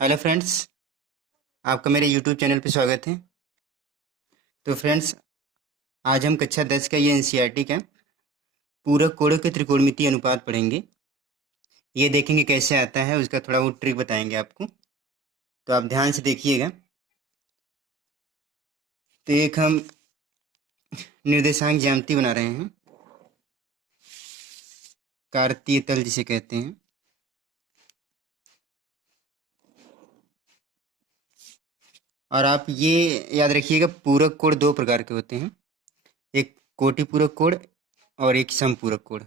Hello friends, आपका मेरे YouTube channel पे स्वागत है। तो फ्रेंड्स, आज हम कक्षा 10 का ये एनसीईआरटी का पूरक कोणों के त्रिकोणमितीय अनुपात पढ़ेंगे। ये देखेंगे कैसे आता है, उसका थोड़ा वो ट्रिक बताएंगे आपको। तो आप ध्यान से देखिएगा। तो एक हम निर्देशांक ज्यामिति बना रहे हैं, कार्तीय तल जिसे कहते हैं। और आप ये याद रखिएगा, पूरक कोण दो प्रकार के होते हैं, एक कोटि पूरक कोण और एक समपूरक कोण।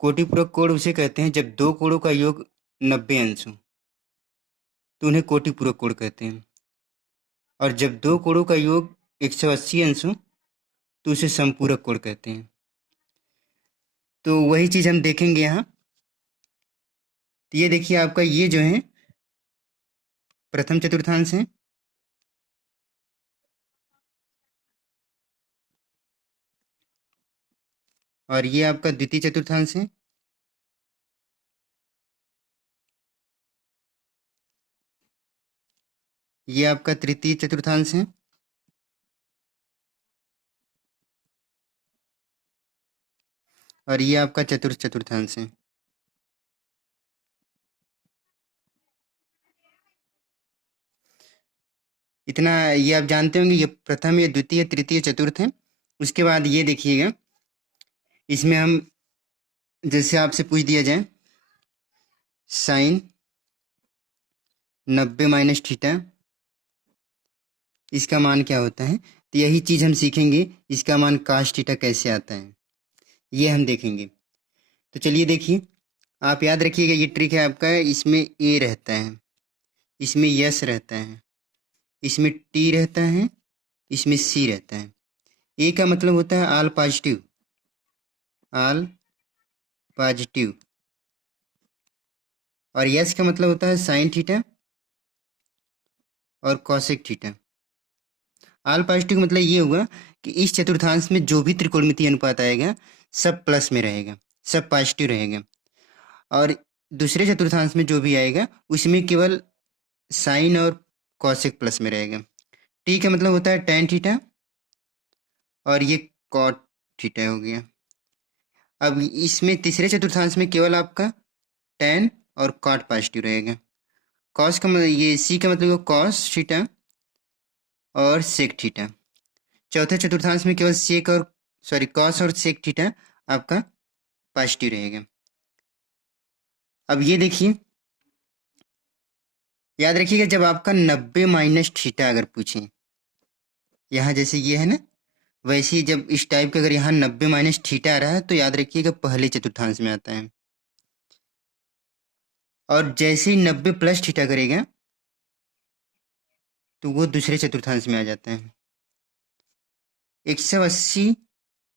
कोटि पूरक कोण उसे कहते हैं जब दो कोणों का योग 90 अंश हो, तो उन्हें कोटि पूरक कोण कहते हैं। और जब दो कोणों का योग 180 अंश हो, तो उसे समपूरक कोण कहते हैं। तो वही चीज हम देखेंगे यहाँ। तो ये देखिए, आपका ये जो है प्रथम चतुर्थांश है, और ये आपका द्वितीय चतुर्थांश है, ये आपका तृतीय चतुर्थांश है, और ये आपका चतुर्थ चतुर्थांश है। इतना ये आप जानते होंगे, ये प्रथम, ये द्वितीय, तृतीय, चतुर्थ है। उसके बाद ये देखिएगा, इसमें हम जैसे आपसे पूछ दिया जाए साइन 90 माइनस थीटा, इसका मान क्या होता है, तो यही चीज हम सीखेंगे, इसका मान काश थीटा कैसे आता है, ये हम देखेंगे। तो चलिए देखिए, आप याद रखिएगा, ये ट्रिक है आपका। इसमें ए रहता है, इसमें यस रहता है, इसमें टी रहता है, इसमें सी रहता है। ए का मतलब होता है आल पॉजिटिव, आल पॉजिटिव। और यस का मतलब होता है साइन थीटा और कॉसेक थीटा। आल पॉजिटिव का मतलब ये हुआ कि इस चतुर्थांश में जो भी त्रिकोणमितीय अनुपात आएगा, सब प्लस में रहेगा, सब पॉजिटिव रहेगा। और दूसरे चतुर्थांश में जो भी आएगा, उसमें केवल साइन और कॉसेक प्लस में रहेगा। टी का मतलब होता है टेन थीटा, और ये कॉट थीटा हो गया। अब इसमें तीसरे चतुर्थांश में केवल आपका टेन और कॉट पॉजिटिव रहेगा। कॉस का मतलब, ये सी का मतलब कॉस थीटा और सेक थीटा। चौथे चतुर्थांश में केवल सेक और कॉस और सेक थीटा आपका पॉजिटिव रहेगा। अब ये देखिए, याद रखिएगा, जब आपका 90 माइनस थीटा अगर पूछें, यहाँ जैसे ये है ना, वैसे ही जब इस टाइप का अगर यहाँ 90 माइनस थीटा आ रहा है, तो याद रखिएगा पहले चतुर्थांश में आता है। और जैसे ही 90 प्लस थीटा करेगा, तो वो दूसरे चतुर्थांश में आ जाता है। 180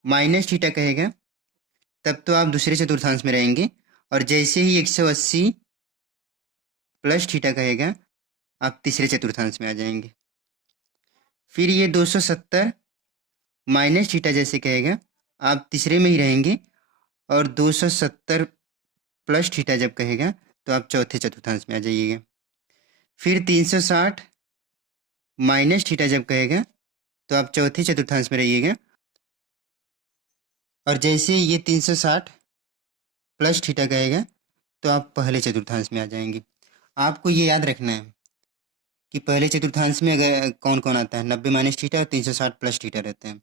माइनस थीटा कहेगा, तब तो आप दूसरे चतुर्थांश में रहेंगे। और जैसे ही 180 प्लस थीटा कहेगा, आप तीसरे चतुर्थांश में आ जाएंगे। फिर ये 270 माइनस थीटा जैसे कहेगा, आप तीसरे में ही रहेंगे। और 270 प्लस थीटा जब कहेगा, तो आप चौथे चतुर्थांश में आ जाइएगा। फिर 360 माइनस थीटा जब कहेगा, तो आप चौथे चतुर्थांश में रहिएगा। और जैसे ही ये 360 प्लस थीटा कहेगा, तो आप पहले चतुर्थांश में आ जाएंगे। आपको ये याद रखना है कि पहले चतुर्थांश में अगर कौन कौन आता है, 90 माइनस थीटा और 360 प्लस थीटा रहते हैं।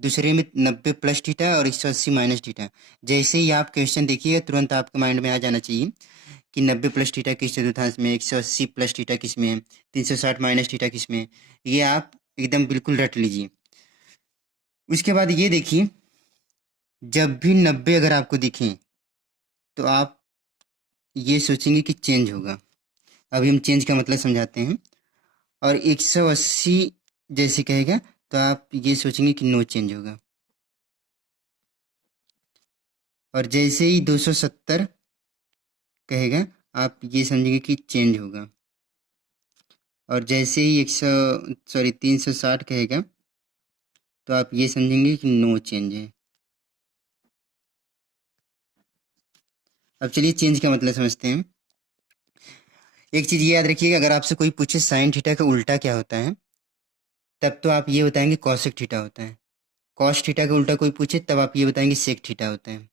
दूसरे में 90 प्लस थीटा और 180 माइनस थीटा। जैसे ही आप क्वेश्चन देखिएगा, तुरंत आपके माइंड में आ जाना चाहिए कि 90 प्लस थीटा किस चतुर्थांश में, 180 प्लस थीटा किस में है, 360 माइनस थीटा किस में है। ये आप एकदम बिल्कुल रट लीजिए। उसके बाद ये देखिए, जब भी 90 अगर आपको दिखें, तो आप ये सोचेंगे कि चेंज होगा। अभी हम चेंज का मतलब समझाते हैं। और 180 जैसे कहेगा, तो आप ये सोचेंगे कि नो चेंज होगा। और जैसे ही 270 कहेगा, आप ये समझेंगे कि चेंज होगा। और जैसे ही 360 कहेगा, तो आप ये समझेंगे कि नो चेंज है। अब चलिए चेंज का मतलब समझते हैं। एक चीज़ ये याद रखिएगा, अगर आपसे कोई पूछे साइन थीटा का उल्टा क्या होता है, तब तो आप ये बताएंगे कॉसेक थीटा होता है। कॉस थीटा का उल्टा कोई पूछे तब आप ये बताएंगे सेक थीटा होता है।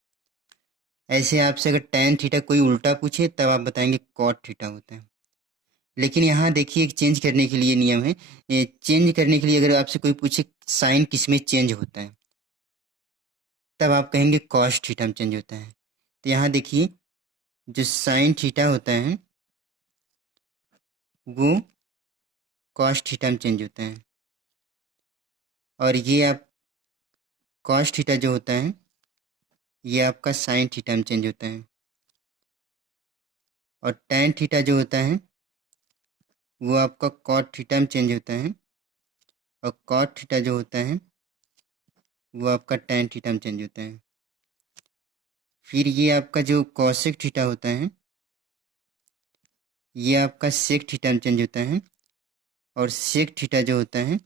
ऐसे आपसे अगर टैन थीटा कोई उल्टा पूछे तब आप बताएंगे कॉट थीटा होता है। लेकिन यहाँ देखिए एक चेंज करने के लिए नियम है। ये चेंज करने के लिए अगर आपसे कोई पूछे साइन किस में चेंज होता है, तब आप कहेंगे कॉस थीटा में चेंज होता है। तो यहाँ देखिए जो साइन थीटा होता है वो कॉस थीटा में चेंज होता है, और ये आप कॉस थीटा जो होता है ये आपका साइन थीटा में चेंज होता है, और टैन थीटा जो होता है वो आपका कॉट थीटा में चेंज होता है, और कॉट थीटा जो होता है वो आपका टैन थीटा में चेंज होता है। फिर ये आपका जो कॉसेक थीटा होता है ये आपका सेक थीटा में चेंज होता है, और सेक थीटा जो होता है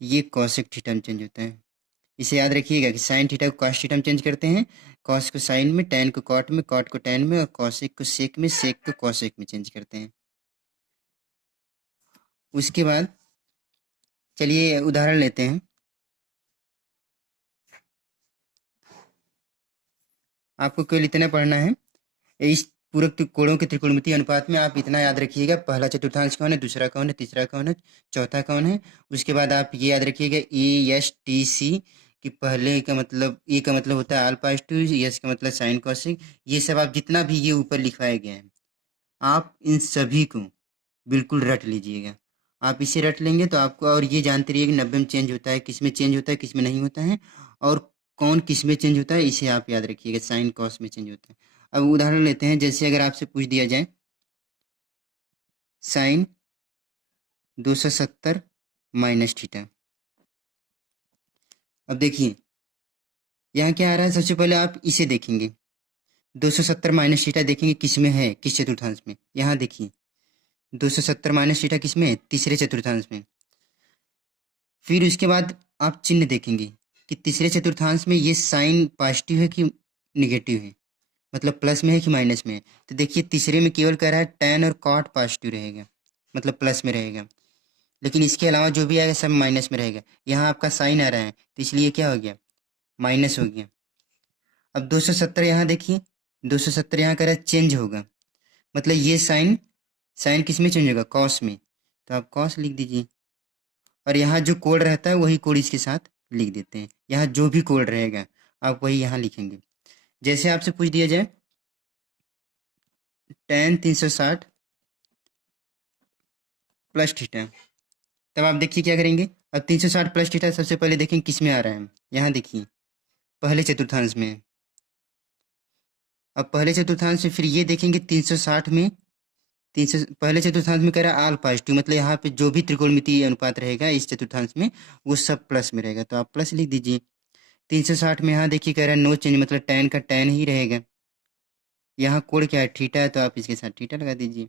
ये कॉसेक थीटा में चेंज होता है। इसे याद रखिएगा कि साइन थीटा को कॉस थीटा में चेंज करते हैं, कॉस को साइन में, टैन को कॉट में, कॉट को टैन में, और कॉसेक को सेक में, सेक को कॉसेक में चेंज करते हैं। उसके बाद चलिए उदाहरण लेते हैं। आपको केवल इतना पढ़ना है, इस पूरक कोणों के त्रिकोणमितीय अनुपात में आप इतना याद रखिएगा, पहला चतुर्थांश कौन है, दूसरा कौन है, तीसरा कौन है, चौथा कौन है। उसके बाद आप ये याद रखिएगा ESTC कि पहले का मतलब ए का मतलब होता है अल्फा टू, एस का मतलब साइन कॉसिक। ये सब आप जितना भी ये ऊपर लिखवाए गए हैं आप इन सभी को बिल्कुल रट लीजिएगा। आप इसे रट लेंगे तो आपको, और ये जानते रहिए कि 90 में चेंज होता है, किस में चेंज होता है, किस में नहीं होता है, और कौन किस में चेंज होता है, इसे आप याद रखिएगा, साइन कॉस में चेंज होता है। अब उदाहरण लेते हैं, जैसे अगर आपसे पूछ दिया जाए साइन 270 माइनस थीटा। अब देखिए यहाँ क्या आ रहा है, सबसे पहले आप इसे देखेंगे 270 माइनस थीटा, देखेंगे किस में है, किस चतुर्थांश में। यहाँ देखिए 270 माइनस थीटा किस में है, तीसरे चतुर्थांश में। फिर उसके बाद आप चिन्ह देखेंगे कि तीसरे चतुर्थांश में ये साइन पॉजिटिव है कि निगेटिव है, मतलब प्लस में है कि माइनस में है। तो देखिए तीसरे में केवल कह रहा है टैन और कॉट पॉजिटिव रहेगा, मतलब प्लस में रहेगा, लेकिन इसके अलावा जो भी आएगा सब माइनस में रहेगा। यहाँ आपका साइन आ रहा है तो इसलिए क्या हो गया, माइनस हो गया। अब 270 यहाँ देखिए, 270 यहाँ कह रहा है चेंज होगा, मतलब ये साइन, साइन किस में चेंज होगा, कॉस में, तो आप कॉस लिख दीजिए। और यहाँ जो कोड रहता है वही कोड इसके साथ लिख देते हैं। यहाँ जो भी कोड रहेगा आप वही यहाँ लिखेंगे। जैसे आपसे पूछ दिया जाए tan 360 प्लस थीटा, तब आप देखिए क्या करेंगे। अब 360 प्लस थीटा सबसे पहले देखें किस में आ रहा है, यहाँ देखिए पहले चतुर्थांश में। अब पहले चतुर्थांश में फिर ये देखेंगे 360 में, 300 पहले चतुर्थांश में कह रहा है आल पॉजिटिव, मतलब यहाँ पे जो भी त्रिकोणमितीय अनुपात रहेगा इस चतुर्थांश में वो सब प्लस में रहेगा, तो आप प्लस लिख दीजिए। 360 में यहाँ देखिए कह रहा है नो चेंज, मतलब टैन का टैन ही रहेगा। यहाँ कोण क्या है, थीटा है, तो आप इसके साथ थीटा लगा दीजिए।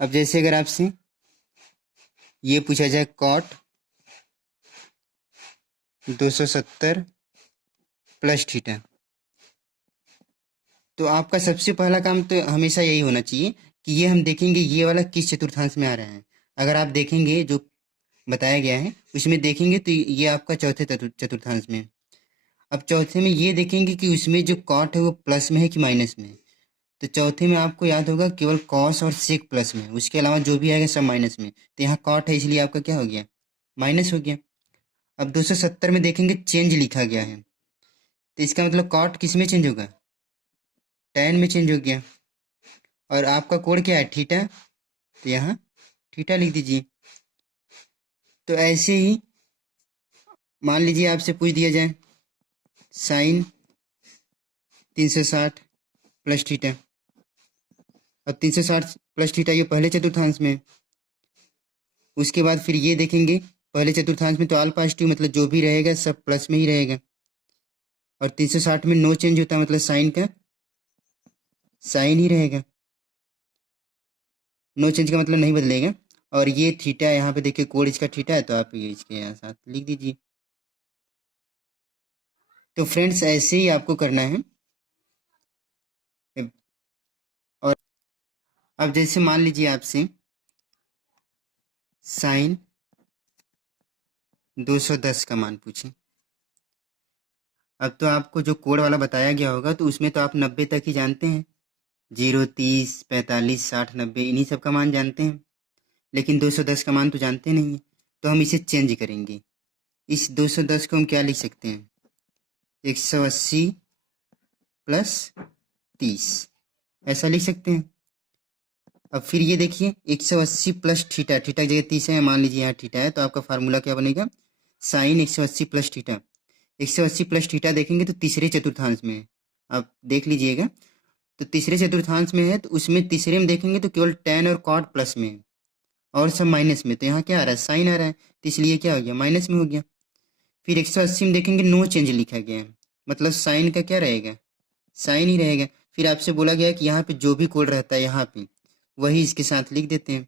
अब जैसे अगर आपसे ये पूछा जाए कॉट 270 प्लस थीटा, तो आपका सबसे पहला काम तो हमेशा यही होना चाहिए कि ये हम देखेंगे ये वाला किस चतुर्थांश में आ रहा है। अगर आप देखेंगे जो बताया गया है उसमें देखेंगे तो ये आपका चौथे चतुर्थांश में। अब चौथे में ये देखेंगे कि उसमें जो कॉट है वो प्लस में है कि माइनस में है। तो चौथे में आपको याद होगा केवल कॉस और सेक प्लस में, उसके अलावा जो भी आएगा सब माइनस में। तो यहाँ कॉट है इसलिए आपका क्या हो गया, माइनस हो गया। अब 270 में देखेंगे चेंज लिखा गया है, तो इसका मतलब कॉट किस में चेंज होगा, टैन में चेंज हो गया। और आपका कोड क्या है, थीटा, तो यहाँ थीटा लिख दीजिए। तो ऐसे ही मान लीजिए आपसे पूछ दिया जाए साइन 360 प्लस थीटा। अब 360 प्लस थीटा ये पहले चतुर्थांश में, उसके बाद फिर ये देखेंगे पहले चतुर्थांश में तो आल पॉजिटिव, मतलब जो भी रहेगा सब प्लस में ही रहेगा। और 360 में नो चेंज होता है, मतलब साइन का साइन ही रहेगा, नो चेंज का मतलब नहीं बदलेगा। और ये थीटा यहाँ पे देखिए कोड इसका थीटा है, तो आप ये इसके यहाँ साथ लिख दीजिए। तो फ्रेंड्स ऐसे ही आपको करना है। अब जैसे मान लीजिए आपसे साइन 210 का मान पूछे। अब तो आपको जो कोड वाला बताया गया होगा तो उसमें तो आप 90 तक ही जानते हैं, 0, 30, 45, 60, 90 इन्हीं सब का मान जानते हैं, लेकिन 210 का मान तो जानते नहीं हैं। तो हम इसे चेंज करेंगे। इस 210 को हम क्या लिख सकते हैं, 180 प्लस 30 ऐसा लिख सकते हैं। अब फिर ये देखिए 180 प्लस थीटा, थीटा की जगह 30 है, मान लीजिए यहाँ थीटा है, तो आपका फार्मूला क्या बनेगा, sine 180 plus theta. 180 plus theta देखेंगे तो तीसरे चतुर्थांश में है, आप देख लीजिएगा। तो तीसरे चतुर्थांश में है तो उसमें तीसरे में देखेंगे तो केवल tan और cot प्लस में है और सब माइनस में, तो यहाँ क्या आ रहा है, साइन आ रहा है, तो इसलिए क्या हो गया, माइनस में हो गया। फिर 180 में देखेंगे नो चेंज लिखा गया है, मतलब साइन का क्या रहेगा, साइन ही रहेगा। फिर आपसे बोला गया है कि यहाँ पे जो भी कोड रहता है यहाँ पे वही इसके साथ लिख देते हैं।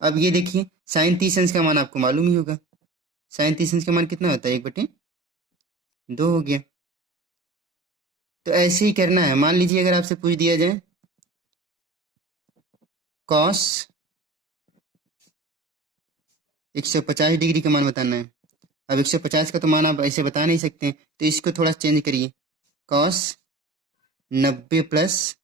अब ये देखिए साइन 30 अंश का मान आपको मालूम ही होगा, साइन 30 अंश का मान कितना होता है, 1/2 हो गया। तो ऐसे ही करना है। मान लीजिए अगर आपसे पूछ दिया जाए कॉस 150 डिग्री का मान बताना है। अब 150 का तो मान आप ऐसे बता नहीं सकते हैं, तो इसको थोड़ा चेंज करिए, कॉस 90 प्लस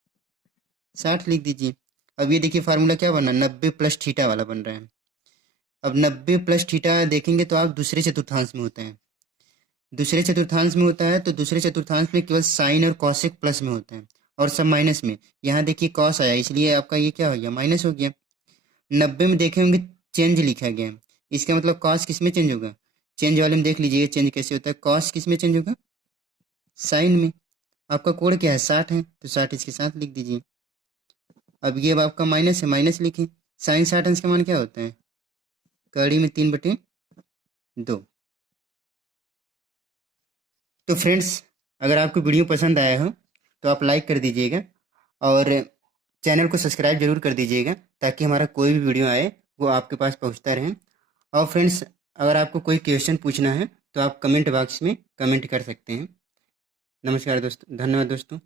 60 लिख दीजिए। अब ये देखिए फार्मूला क्या बना, 90 प्लस थीटा वाला बन रहा है। अब 90 प्लस थीटा देखेंगे तो आप दूसरे चतुर्थांश में होता है, दूसरे चतुर्थांश में होता है, तो दूसरे चतुर्थांश में केवल साइन और कॉसेक प्लस में होता है और सब माइनस में। यहाँ देखिए कॉस आया, इसलिए आपका ये क्या हो गया, माइनस हो गया। 90 में देखे होंगे चेंज लिखा गया है, इसका मतलब कॉस किस में चेंज होगा, चेंज वाले में देख लीजिए चेंज कैसे होता है, कॉस किस में चेंज होगा, साइन में। आपका कोड क्या है, 60 है, तो 60 इसके साथ लिख दीजिए। अब आपका माइनस है, माइनस लिखें। साइन 60 अंश का मान क्या होता है, कड़ी में 3/2। तो फ्रेंड्स अगर आपको वीडियो पसंद आया हो तो आप लाइक कर दीजिएगा और चैनल को सब्सक्राइब जरूर कर दीजिएगा, ताकि हमारा कोई भी वीडियो आए वो आपके पास पहुंचता रहे। और फ्रेंड्स अगर आपको कोई क्वेश्चन पूछना है तो आप कमेंट बॉक्स में कमेंट कर सकते हैं। नमस्कार दोस्तों, धन्यवाद दोस्तों।